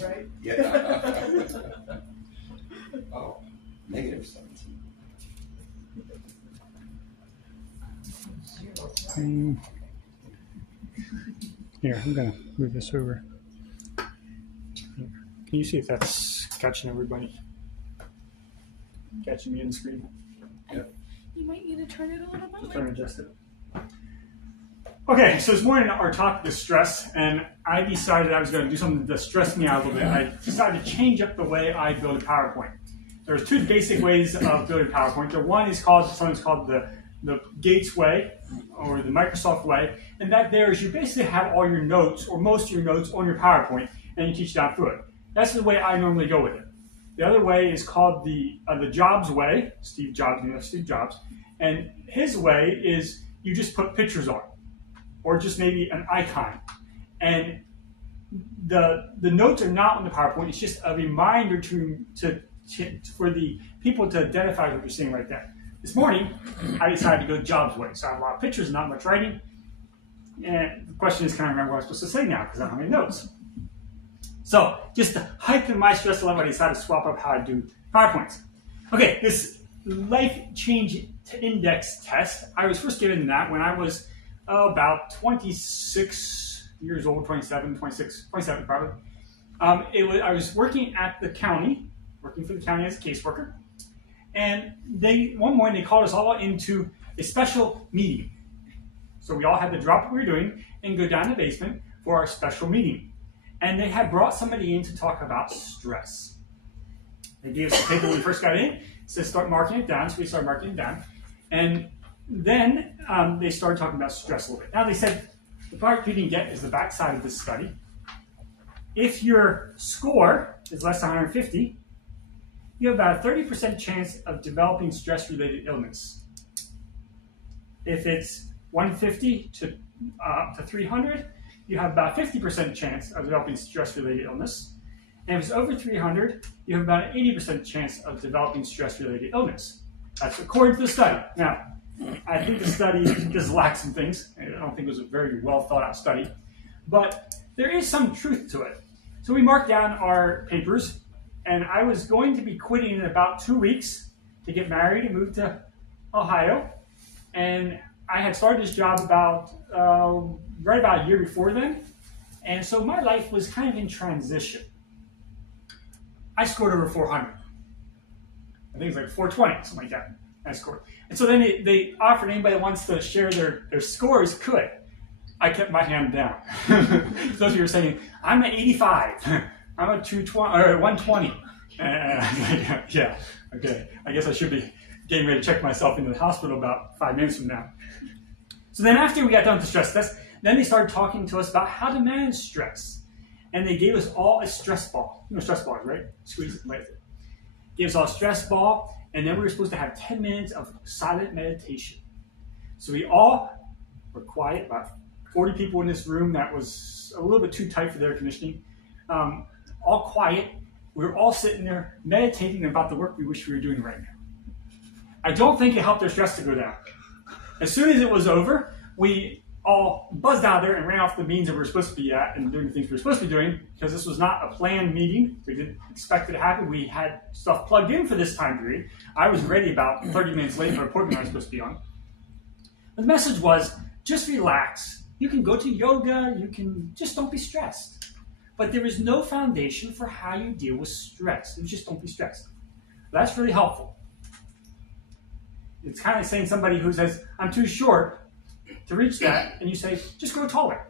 right? Yeah. Oh, negative 17. Here, I'm going to move this over. Can you see if that's catching everybody? Catching me on the screen? You might need to turn it a little bit. Just trying to adjust it. Okay, so this morning our topic is stress, and I decided I was going to do something to stress me out a little bit. I decided to change up the way I build a PowerPoint. There's two basic ways of building PowerPoint. One is sometimes called the Gates way, or the Microsoft way, and that there is you basically have all your notes, or most of your notes, on your PowerPoint, and you teach down through it. That's the way I normally go with it. The other way is called the Jobs way. Steve Jobs, and his way is you just put pictures on, or just maybe an icon, and the notes are not on the PowerPoint. It's just a reminder for the people to identify what you're seeing right there. This morning, I decided to go Jobs way, so I have a lot of pictures, not much writing, and the question is, can I remember what I'm supposed to say now because I don't have any notes? So, just to heighten my stress level, I decided to swap up how I do PowerPoints. Okay, this life change index test, I was first given that when I was about 26 years old, 27 probably. I was working at the county, working for the county as a caseworker, and one morning they called us all into a special meeting. So we all had to drop what we were doing and go down to the basement for our special meeting. And they had brought somebody in to talk about stress. They gave us a paper when we first got in. It said start marking it down, so we started marking it down. And then they started talking about stress a little bit. Now they said the part you didn't get is the back side of this study. If your score is less than 150, you have about a 30% chance of developing stress-related illness. If it's 150 to 300, you have about a 50% chance of developing stress-related illness. And if it's over 300, you have about an 80% chance of developing stress-related illness. That's according to the study. Now, I think the study just lacks some things. I don't think it was a very well thought out study. But there is some truth to it. So we marked down our papers, and I was going to be quitting in about 2 weeks to get married and move to Ohio. And I had started this job right about a year before then. And so my life was kind of in transition. I scored over 400. I think it was like 420, something like that. I scored. And so then they offered anybody that wants to share their scores could. I kept my hand down. Those of you are saying, I'm an 85. I'm a 220 or 120. Yeah, okay. I guess I should be getting ready to check myself into the hospital about 5 minutes from now. So then after we got done with the stress test, then they started talking to us about how to manage stress. And they gave us all a stress ball. You know stress balls, right? Squeeze it, play with it. Gave us all a stress ball, and then we were supposed to have 10 minutes of silent meditation. So we all were quiet, about 40 people in this room. That was a little bit too tight for the air conditioning. All quiet. We were all sitting there meditating about the work we wish we were doing right now. I don't think it helped our stress to go down. As soon as it was over, we all buzzed out there and ran off the meetings that we were supposed to be at and doing the things we were supposed to be doing, because this was not a planned meeting. We didn't expect it to happen. We had stuff plugged in for this time period. I was ready about 30 minutes late for an appointment I was supposed to be on. But the message was, just relax. You can go to yoga. You can just don't be stressed. But there is no foundation for how you deal with stress. You just don't be stressed. That's really helpful. It's kind of saying somebody who says, I'm too short to reach that, and you say, just grow taller.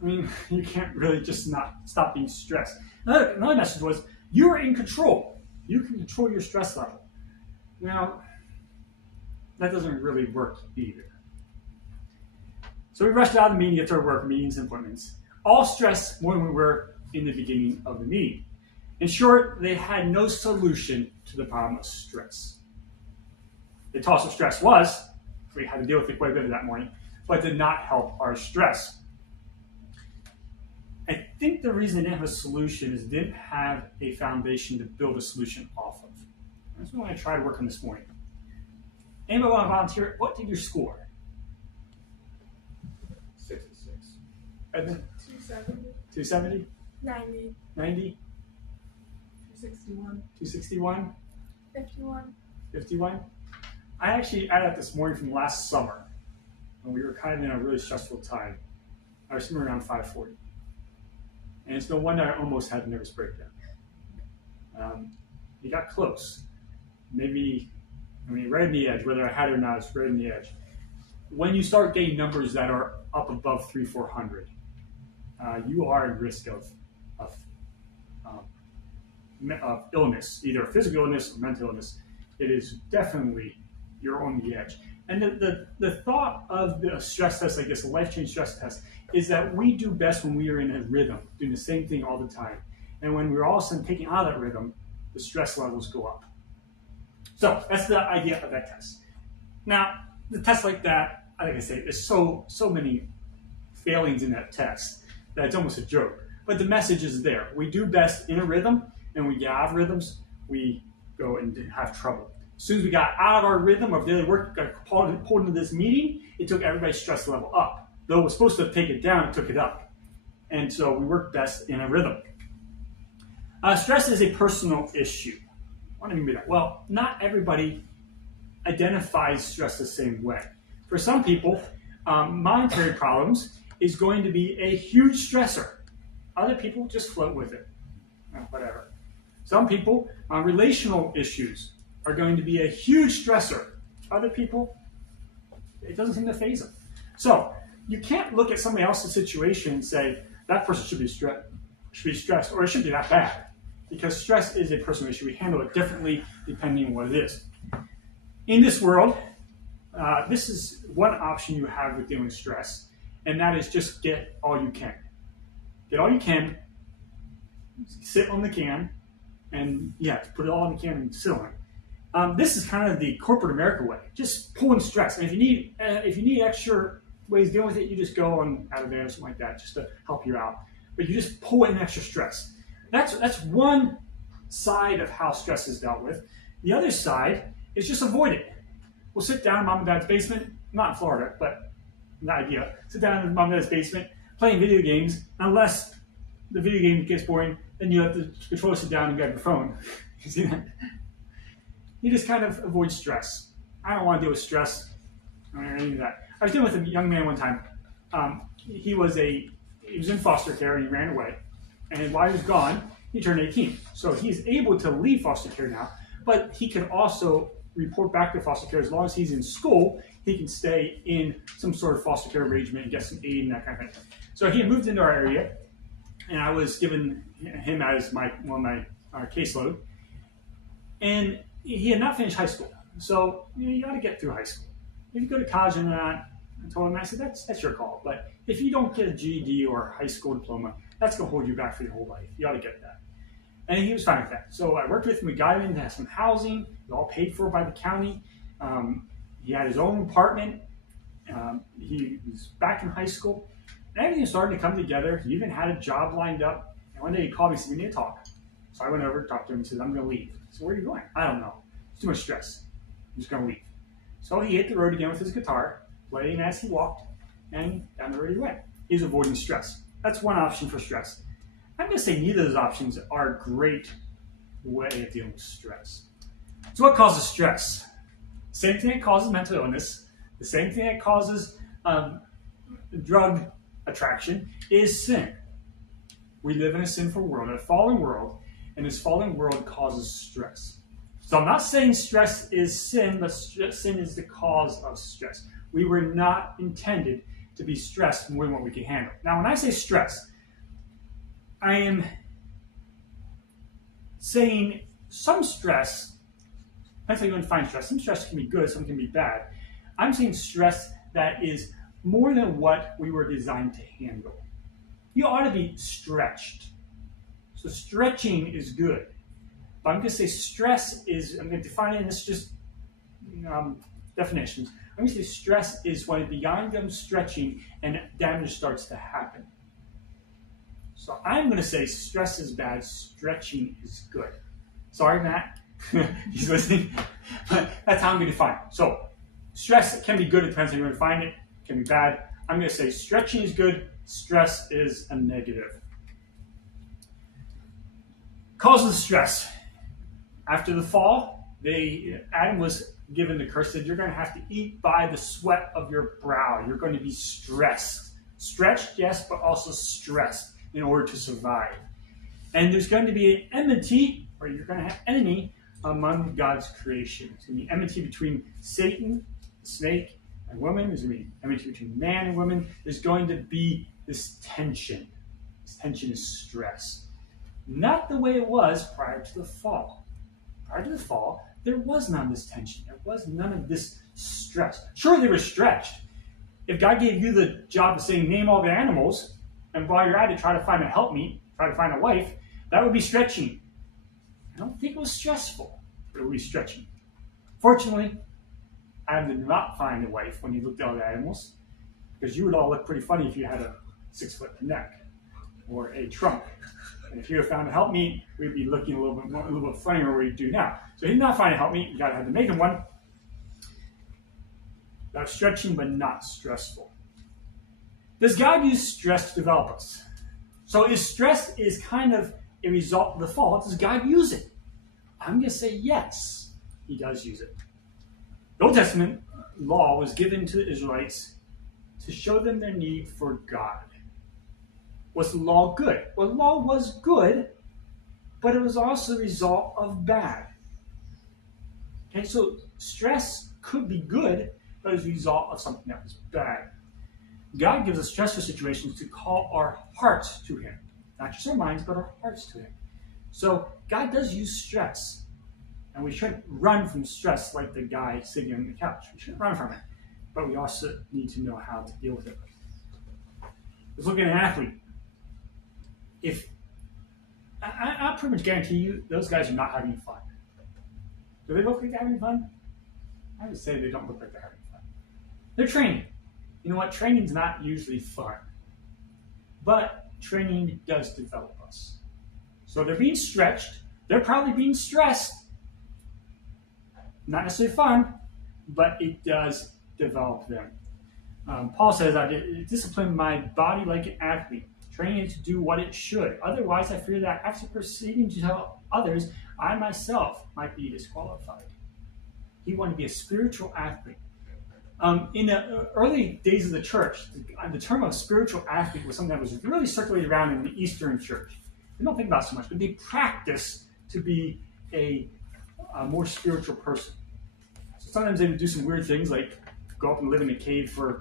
I mean, you can't really just not stop being stressed. Another message was, you are in control. You can control your stress level. Now, that doesn't really work either. So we rushed out of the meeting, get to our work meetings and appointments. All stressed more than we were in the beginning of the meeting. In short, they had no solution to the problem of stress. They taught us what stress was. We had to deal with it quite a bit that morning, but did not help our stress. I think the reason they didn't have a solution is they didn't have a foundation to build a solution off of. That's what I tried to work on this morning. Anybody want to volunteer? What did you score? 66. Edmund? 270. 270? 90. 90? 261. 261? 51. 51? I actually added that this morning from last summer, when we were kind of in a really stressful time. I was somewhere around 540. And it's no wonder I almost had a nervous breakdown. You got close. Maybe, right in the edge, whether I had it or not, it's right in the edge. When you start getting numbers that are up above 300-400, you are at risk of illness, either physical illness or mental illness. It is definitely, you're on the edge. And the thought of the stress test, I guess, a life change stress test, is that we do best when we are in a rhythm, doing the same thing all the time. And when we're all of a sudden taking out of that rhythm, the stress levels go up. So that's the idea of that test. Now, the test like that, like I say, there's so many failings in that test that it's almost a joke. But the message is there. We do best in a rhythm, and when we get out of rhythms, we go and have trouble. As soon as we got out of our rhythm of daily work, got pulled into this meeting, it took everybody's stress level up. Though it was supposed to take it down, it took it up. And so we work best in a rhythm. Stress is a personal issue. What do I mean by that? Well, not everybody identifies stress the same way. For some people, monetary problems is going to be a huge stressor. Other people just float with it, whatever. Some people, relational issues are going to be a huge stressor. Other people, it doesn't seem to faze them. So you can't look at somebody else's situation and say, that person should be stressed, or it should be that bad. Because stress is a personal issue. We handle it differently depending on what it is. In this world, this is one option you have with dealing with stress, and that is just get all you can. Get all you can, sit on the can, and put it all in the can and sit on it. This is kind of the corporate America way. Just pull in stress. And if you need extra ways of dealing with it, you just go on out of there or something like that, just to help you out. But you just pull in extra stress. That's one side of how stress is dealt with. The other side is just avoid it. We'll sit down in mom and dad's basement, not in Florida, but the idea. Sit down in mom and dad's basement, playing video games, unless the video game gets boring, then you have the controller sit down and grab your phone. You see that? You just kind of avoid stress. I don't want to deal with stress or any of that. I was dealing with a young man one time. He was in foster care and he ran away. And while he was gone, he turned 18. So he's able to leave foster care now, but he can also report back to foster care. As long as he's in school, he can stay in some sort of foster care arrangement and get some aid and that kind of thing. So he had moved into our area, and I was given him as my caseload. And he had not finished high school. So you got to get through high school. If you go to college or not, I told him, I said, that's your call. But if you don't get a GED or a high school diploma, that's going to hold you back for your whole life. You ought to get that. And he was fine with that. So I worked with him. We got him into some housing. It was all paid for by the county. He had his own apartment. He was back in high school. And everything started to come together. He even had a job lined up. And one day he called me and said, we need to talk. So I went over, talked to him, and said, I'm going to leave. So where are you going? I don't know. It's too much stress. I'm just going to leave. So he hit the road again with his guitar, playing as he walked, and down the road he went. He's avoiding stress. That's one option for stress. I'm going to say neither of those options are a great way of dealing with stress. So what causes stress? Same thing that causes mental illness, the same thing that causes drug attraction is sin. We live in a sinful world, a fallen world, and this fallen world causes stress. So I'm not saying stress is sin, but sin is the cause of stress. We were not intended to be stressed more than what we can handle. Now, when I say stress, I am saying some stress, depends how you define stress. Some stress can be good, some can be bad. I'm saying stress that is more than what we were designed to handle. You ought to be stretched. So stretching is good. But I'm going to say stress is, I'm going to define it, and it's just definitions. I'm going to say stress is when beyond them stretching and damage starts to happen. So I'm going to say stress is bad, stretching is good. Sorry, Matt. He's listening. But that's how I'm going to define it. So stress can be good. It depends on how you define it. It can be bad. I'm going to say stretching is good. Stress is a negative. Causes stress. After the fall, Adam was given the curse that you're going to have to eat by the sweat of your brow. You're going to be stressed. Stretched, yes, but also stressed in order to survive. And there's going to be an enmity, or you're going to have enemy among God's creation. There's going to be enmity between Satan, the snake, and woman. There's going to be enmity between man and woman. There's going to be this tension. This tension is stress. Not the way it was prior to the fall. Prior to the fall, there was none of this tension. There was none of this stress. Sure, they were stretched. If God gave you the job of saying, name all the animals, and while you're at it, try to find a helpmeet, try to find a wife, that would be stretching. I don't think it was stressful, but it would be stretching. Fortunately, Adam did not find a wife when he looked at all the animals, because you would all look pretty funny if you had a 6-foot neck or a trunk. And if you had found a helpmeet, we'd be looking a little bit funnier than we do now. So he did not find a helpmeet. God had to make him one. That was stretching, but not stressful. Does God use stress to develop us? So if stress is kind of a result of the fall, does God use it? I'm going to say yes, he does use it. The Old Testament law was given to the Israelites to show them their need for God. Was the law good? Well, the law was good, but it was also the result of bad. Okay, so stress could be good, but as a result of something that was bad. God gives us stressful situations to call our hearts to him. Not just our minds, but our hearts to him. So God does use stress. And we shouldn't run from stress like the guy sitting on the couch. We shouldn't run from it. But we also need to know how to deal with it. Let's look at an athlete. I'll pretty much guarantee you, those guys are not having fun. Do they look like they're having fun? I would say they don't look like they're having fun. They're training. You know what? Training's not usually fun. But training does develop us. So they're being stretched. They're probably being stressed. Not necessarily fun, but it does develop them. Paul says, I discipline my body like an athlete, training it to do what it should. Otherwise, I fear that after proceeding to tell others, I myself might be disqualified. He wanted to be a spiritual athlete. In the early days of the church, the term of spiritual athlete was something that was really circulated around in the Eastern church. They don't think about it so much, but they practice to be a more spiritual person. So sometimes they would do some weird things like go up and live in a cave for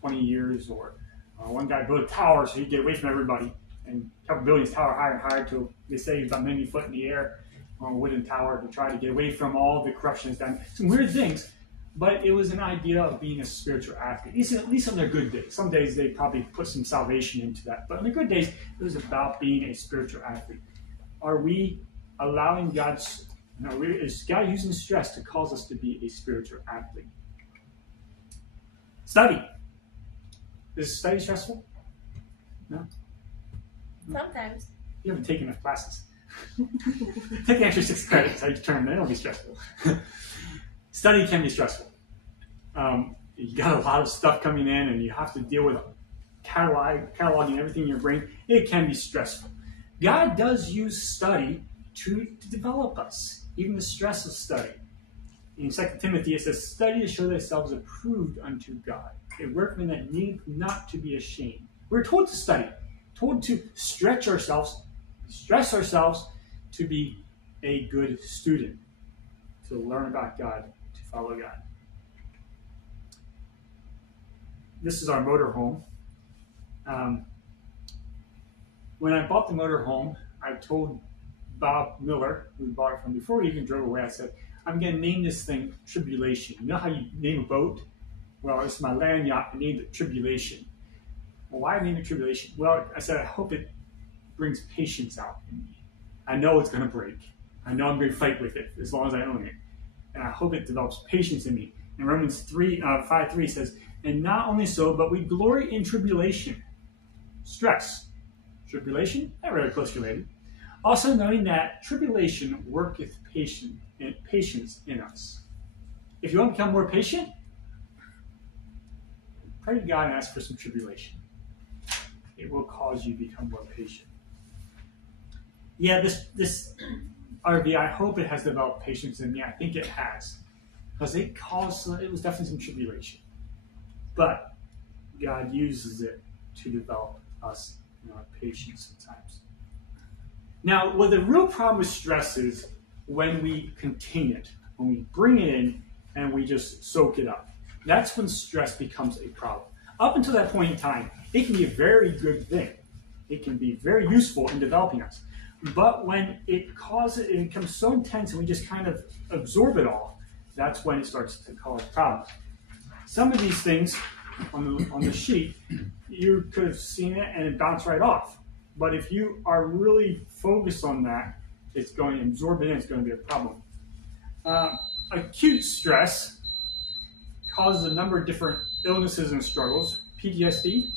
20 years, or one guy built a tower so he'd get away from everybody and kept building his tower higher and higher until they say he was about 90 foot in the air on a wooden tower to try to get away from all the corruption that's done. Some weird things, but it was an idea of being a spiritual athlete, at least on their good days. Some days they probably put some salvation into that, but on the good days, it was about being a spiritual athlete. Are we allowing God's, is God using stress to cause us to be a spiritual athlete? Study. Is study stressful? No? Sometimes. You haven't taken enough classes. Take the extra 6 credits. I determined it'll be stressful. Study can be stressful. You got a lot of stuff coming in and you have to deal with cataloging everything in your brain. It can be stressful. God does use study to develop us, even the stress of study. In 2 Timothy, it says, study to show thyself approved unto God, a workman that needeth not to be ashamed. We're told to study, told to stretch ourselves, stress ourselves to be a good student, to learn about God, to follow God. This is our motorhome. When I bought the motorhome, I told Bob Miller, who we bought it from before we even drove away, I said, I'm going to name this thing Tribulation. You know how you name a boat? Well, it's my land yacht. I named it Tribulation. Well, why name it Tribulation? Well, I said, I hope it brings patience out in me. I know it's going to break. I know I'm going to fight with it as long as I own it. And I hope it develops patience in me. And Romans 5:3 says, and not only so, but we glory in tribulation. Stress. Tribulation? Not really close related. Also knowing that tribulation worketh patience in us. If you want to become more patient, pray to God and ask for some tribulation. It will cause you to become more patient. Yeah, this RV, I hope it has developed patience in me. I think it has, because it was definitely some tribulation, but God uses it to develop us, patience sometimes. Now, what the real problem with stress is when we contain it, when we bring it in and we just soak it up. That's when stress becomes a problem. Up until that point in time, it can be a very good thing. It can be very useful in developing us. But when it becomes so intense and we just kind of absorb it all, that's when it starts to cause problems. Some of these things on the sheet, you could have seen it and it bounced right off. But if you are really focused on that, it's going to absorb it in, it's going to be a problem. Acute stress causes a number of different illnesses and struggles. PTSD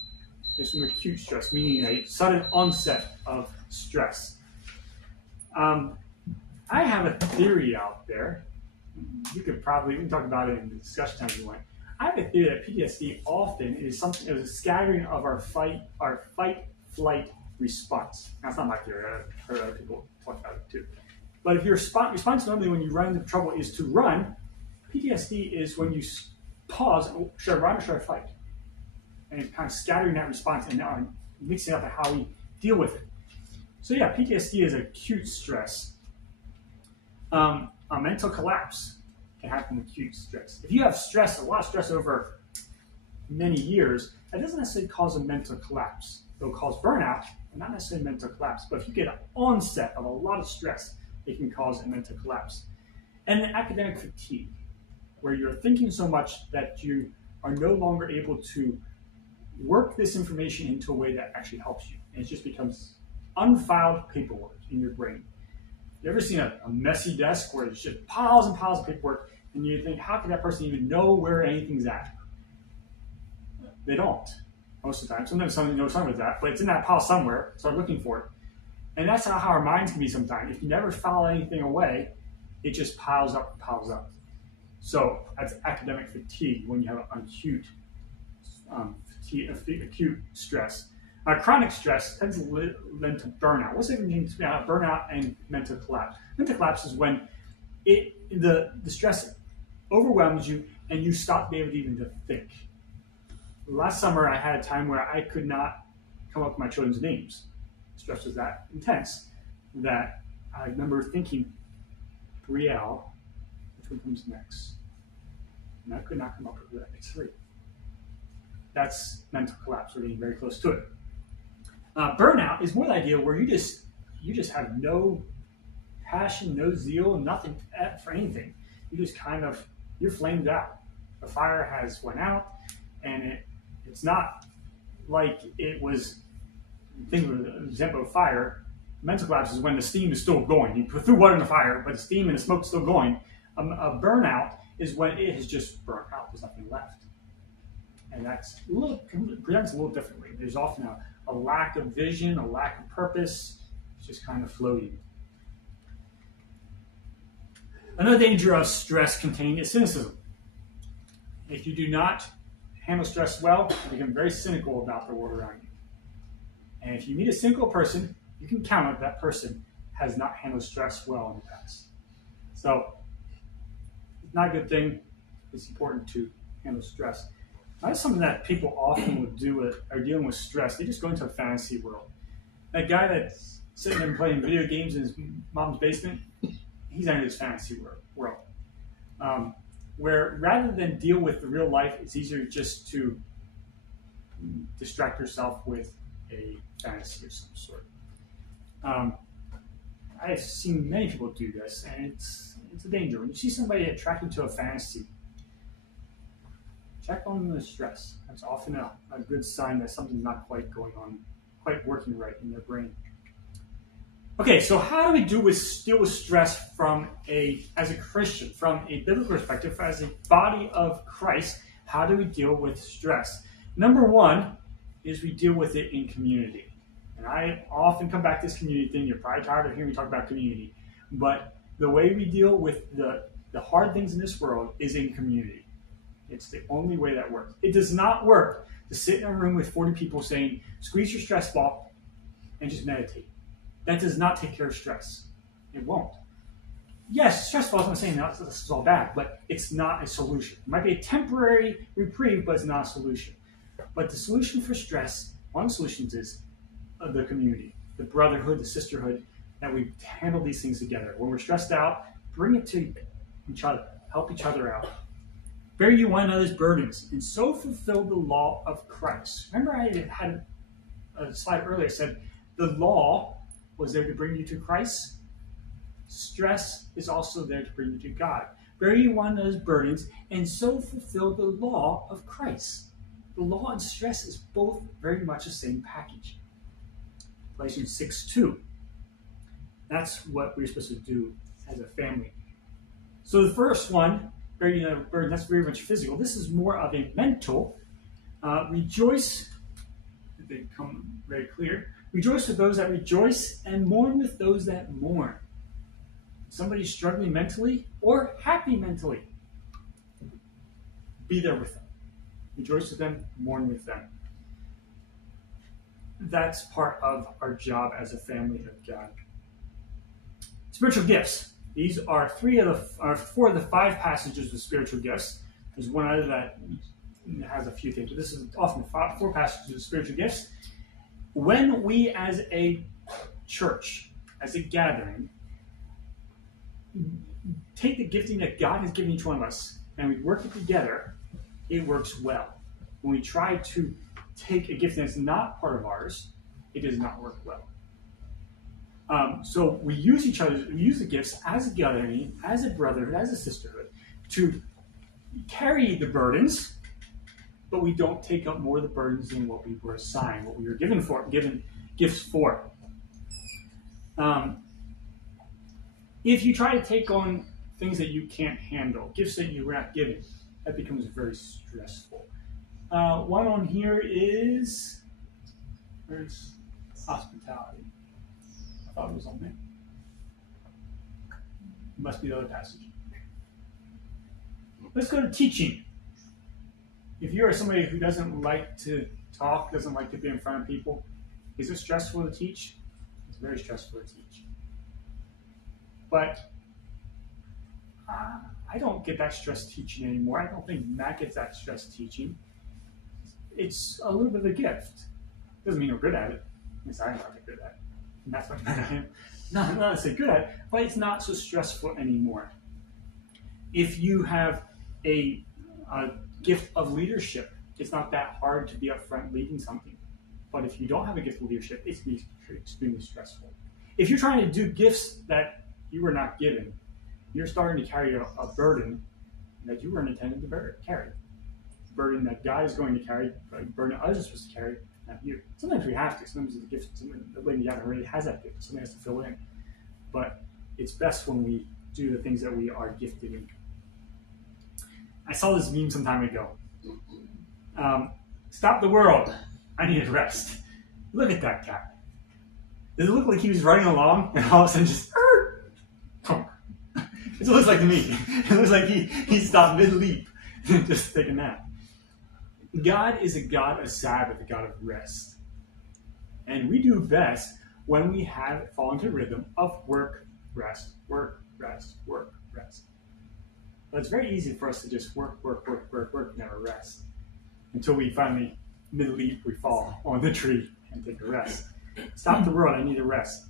is from acute stress, meaning a sudden onset of stress. I have a theory out there. We can talk about it in the discussion time if you want. I have a theory that PTSD often is a scattering of our fight-flight response. Now, that's not my theory. I've heard other people talk about it too. But if your response normally when you run into trouble is to run, PTSD is when you pause, should I run or should I fight? And it's kind of scattering that response and mixing up how we deal with it. So yeah, PTSD is acute stress. A mental collapse can happen with acute stress. If you have stress, a lot of stress over many years, that doesn't necessarily cause a mental collapse. It'll cause burnout, but not necessarily mental collapse. But if you get an onset of a lot of stress, it can cause a mental collapse. And then academic fatigue, where you're thinking so much that you are no longer able to work this information into a way that actually helps you. And it just becomes unfiled paperwork in your brain. You ever seen a messy desk where there's just piles and piles of paperwork, and you think, how can that person even know where anything's at? They don't, most of the time. Sometimes somebody knows something with that, but it's in that pile somewhere, start looking for it. And that's how our minds can be sometimes. If you never file anything away, it just piles up and piles up. So that's academic fatigue when you have acute stress. Chronic stress tends to lead to burnout. What's the difference between burnout and mental collapse? Mental collapse is when the stress overwhelms you and you stop being able to even to think. Last summer, I had a time where I could not come up with my children's names. Stress was that intense that I remember thinking, Brielle, which one comes next? And I could not come up with the next three. That's mental collapse. We're getting very close to it. Burnout is more the idea where you just have no passion, no zeal, nothing for anything. You just you're flamed out. The fire has went out, and it's not like it was. Think of an example of fire. Mental collapse is when the steam is still going. You threw water in the fire, but the steam and the smoke is still going. A burnout is when it has just burnt out. There's nothing left, and that's presents a little differently. There's often a lack of vision, a lack of purpose. It's just kind of floating. Another danger of stress contained is cynicism. If you do not handle stress well, you become very cynical about the world around you. And if you meet a cynical person, you can count on that person has not handled stress well in the past. So it's not a good thing. It's important to handle stress. That's something that people often would do are dealing with stress. They just go into a fantasy world. That guy that's sitting there playing video games in his mom's basement, he's in his fantasy world. Where rather than deal with the real life, it's easier just to distract yourself with a fantasy of some sort. I've seen many people do this, and it's a danger. When you see somebody attracted to a fantasy, check on the stress. That's often a good sign that something's not quite working right in their brain. Okay, so how do we deal with stress as a Christian, from a biblical perspective, as a body of Christ? How do we deal with stress? Number one is we deal with it in community. And I often come back to this community thing. You're probably tired of hearing me talk about community. But the way we deal with the hard things in this world is in community. It's the only way that works. It does not work to sit in a room with 40 people saying, squeeze your stress ball and just meditate. that does not take care of stress. It won't. Yes, stressful, I'm not saying that this is all bad, but it's not a solution. It might be a temporary reprieve, but it's not a solution. But the solution for stress, one of the solutions is the community, the brotherhood, the sisterhood, that we handle these things together. When we're stressed out, bring it to each other, help each other out. Bear you one another's burdens, and so fulfill the law of Christ. Remember, I had a slide earlier that said the law was there to bring you to Christ. Stress is also there to bring you to God. Bear you one another's burdens, and so fulfill the law of Christ. The law and stress is both very much the same package. Galatians 6:2. That's what we're supposed to do as a family. So the first one, bearing you another's burden, that's very much physical. This is more of a mental. Rejoice, they come very clear. Rejoice with those that rejoice, and mourn with those that mourn. Somebody struggling mentally or happy mentally, be there with them. Rejoice with them, mourn with them. That's part of our job as a family of God. Spiritual gifts. These are four of the five passages of spiritual gifts. There's one other that has a few things, but this is often four passages of spiritual gifts. When we as a church, as a gathering, take the gifting that God has given each one of us and we work it together, it works well. When we try to take a gift that's not part of ours, it does not work well. So we use the gifts as a gathering, as a brotherhood, as a sisterhood, to carry the burdens, but we don't take up more of the burdens than what we were assigned, what we were given gifts for. If you try to take on things that you can't handle, gifts that you were not given, that becomes very stressful. One on here is, where's hospitality? I thought it was on there. It must be the other passage. Let's go to teaching. If you are somebody who doesn't like to talk, doesn't like to be in front of people, is it stressful to teach? It's very stressful to teach. But I don't get that stress teaching anymore. I don't think Matt gets that stress teaching. It's a little bit of a gift. Doesn't mean we're good at it. At least I'm not good at it. And that's what I am. Not necessarily good at it, but it's not so stressful anymore. If you have a gift of leadership, it's not that hard to be up front leading something. But if you don't have a gift of leadership, it's extremely stressful. If you're trying to do gifts that you were not given, you're starting to carry a burden that you weren't intended to carry. A burden that God is going to carry, a burden that others are supposed to carry, not you. Sometimes we have to. Sometimes the gift, the lady already has that gift. Somebody has to fill in. But it's best when we do the things that we are gifted in. I saw this meme some time ago. Stop the world. I need a rest. Look at that cat. Does it look like he was running along and all of a sudden just... It looks like to me. It looks like he stopped mid-leap and just take a nap. God is a God of Sabbath, a God of rest. And we do best when we have fall into rhythm of work, rest, work, rest, work, rest. But it's very easy for us to just work, never rest. Until we finally, mid-leap, we fall on the tree and take a rest. Stop the world, I need a rest.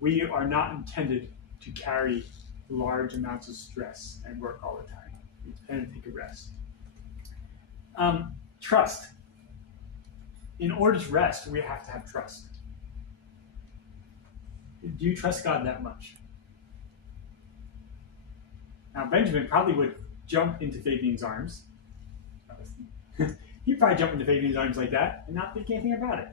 We are not intended to carry large amounts of stress and work all the time. We're intended to take a rest. Trust. In order to rest, we have to have trust. Do you trust God that much? Now, Benjamin probably would jump into Fabian's arms. He'd probably jump into Fabian's arms like that and not think anything about it.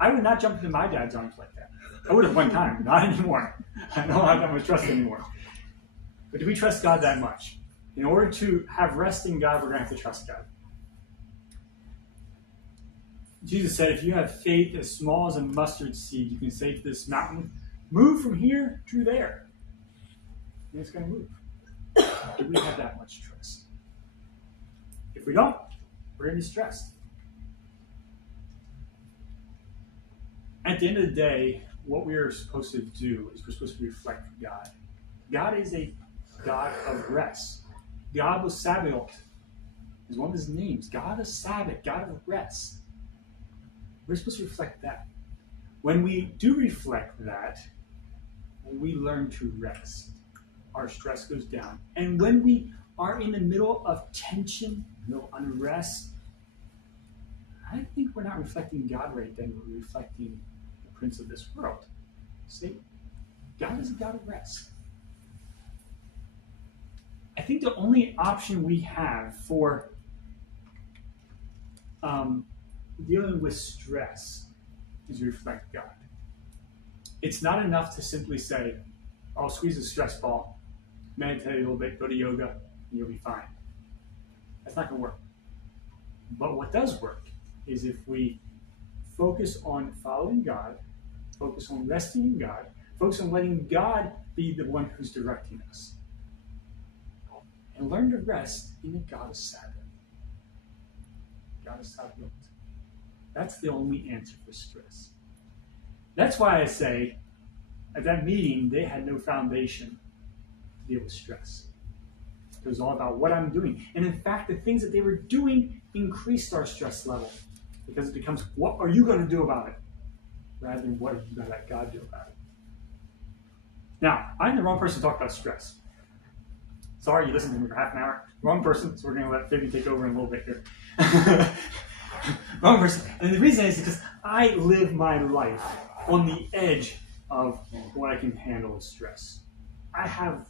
I would not jump into my dad's arms like that. I would have one time, not anymore. I don't have that much trust anymore. But do we trust God that much? In order to have rest in God, we're going to have to trust God. Jesus said, if you have faith as small as a mustard seed, you can say to this mountain, move from here to there. And it's going to move. Do we have that much trust? If we don't, we're going to be stressed. at the end of the day, what we are supposed to do is we're supposed to reflect God. God is a God of rest. God was Sabaoth, is one of his names. God of Sabbath, God of rest. We're supposed to reflect that. When we do reflect that, when we learn to rest, our stress goes down. And when we are in the middle of tension, no unrest, I think we're not reflecting God right then. We're reflecting the prince of this world, Satan. God is a God of rest. I think the only option we have for dealing with stress is reflect God. It's not enough to simply say, "I'll squeeze a stress ball, meditate a little bit, go to yoga, and you'll be fine." That's not going to work. But what does work is if we focus on following God, focus on resting in God, focus on letting God be the one who's directing us, and learn to rest in the God of Sabbath. God of Sabbath. That's the only answer for stress. That's why I say, at that meeting, they had no foundation to deal with stress. It was all about what I'm doing. And in fact, the things that they were doing increased our stress level. Because it becomes, what are you going to do about it? Rather than what are you going to let God do about it? Now, I'm the wrong person to talk about stress. Sorry, you listened to me for half an hour. Wrong person, so we're going to let Phoebe take over in a little bit here. Wrong person. And the reason is because I live my life on the edge of what I can handle as stress. I have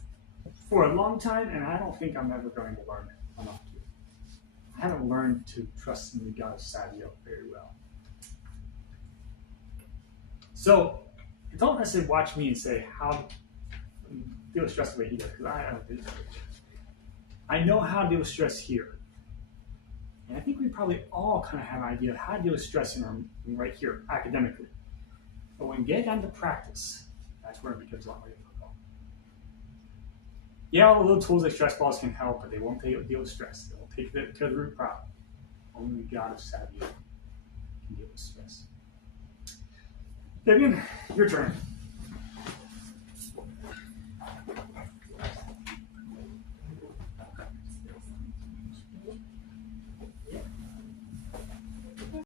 for a long time, and I don't think I'm ever going to learn it enough to. I haven't learned to trust in the God of Sabaoth very well. So, don't necessarily watch me and say, how deal with stress the way he does, because I don't do that. I know how to deal with stress here. And I think we probably all kind of have an idea of how to deal with stress right here, academically. But when we get down to practice, that's where it becomes a lot more difficult. Yeah, all the little tools like stress balls can help, but they won't deal with stress. They won't take it to the root problem. Only the God of Sabaoth can deal with stress. Vivian, your turn.